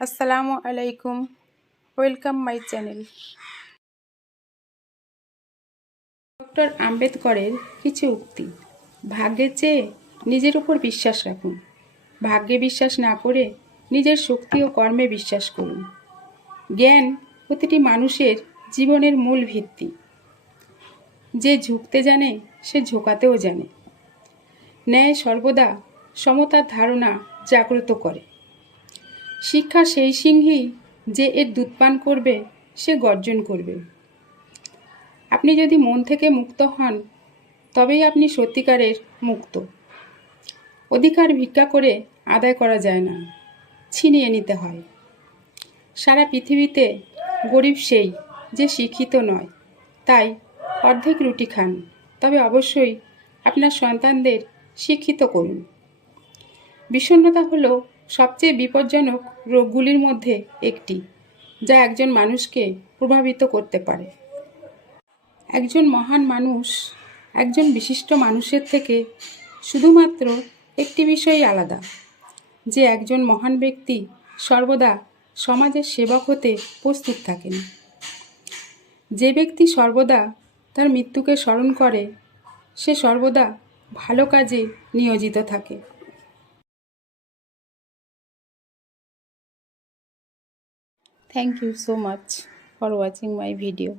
আসসালামু আলাইকুম, welcome my channel. Doctor আম্বেদকরের কিছু উক্তি। ভাগ্যের চেয়ে নিজের উপর বিশ্বাস রাখুন। ভাগ্যে বিশ্বাস না করে নিজের শক্তি ও কর্মে বিশ্বাস করুন। জ্ঞান প্রতিটি মানুষের জীবনের মূল ভিত্তি। যে ঝুঁকতে জানে সে ঝোঁকাতেও জানে। ন্যায় সর্বদা সমতার ধারণা জাগ্রত করে। শিক্ষা সেই সিংহী যে এর দুধ পান করবে সে গর্জন করবে। আপনি যদি মন থেকে মুক্ত হন তবেই আপনি সত্যিকারের মুক্ত। অধিকার ভিক্ষা করে আদায় করা যায় না, ছিনিয়ে নিতে হয়। সারা পৃথিবীতে গরিব সেই যে শিক্ষিত নয়, তাই অর্ধেক রুটি খান, তবে অবশ্যই আপনার সন্তানদের শিক্ষিত করুন। বিষণ্ণতা হলো সবচেয়ে বিপজ্জনক রোগগুলির মধ্যে একটি, যা একজন মানুষকে প্রভাবিত করতে পারে। একজন মহান মানুষ একজন বিশিষ্ট মানুষের থেকে শুধুমাত্র একটি বিষয়ই আলাদা, যে একজন মহান ব্যক্তি সর্বদা সমাজের সেবক হতে প্রস্তুত থাকেন। যে ব্যক্তি সর্বদা তার মৃত্যুকে স্মরণ করে সে সর্বদা ভালো কাজে নিয়োজিত থাকে। Thank you so much for watching my video.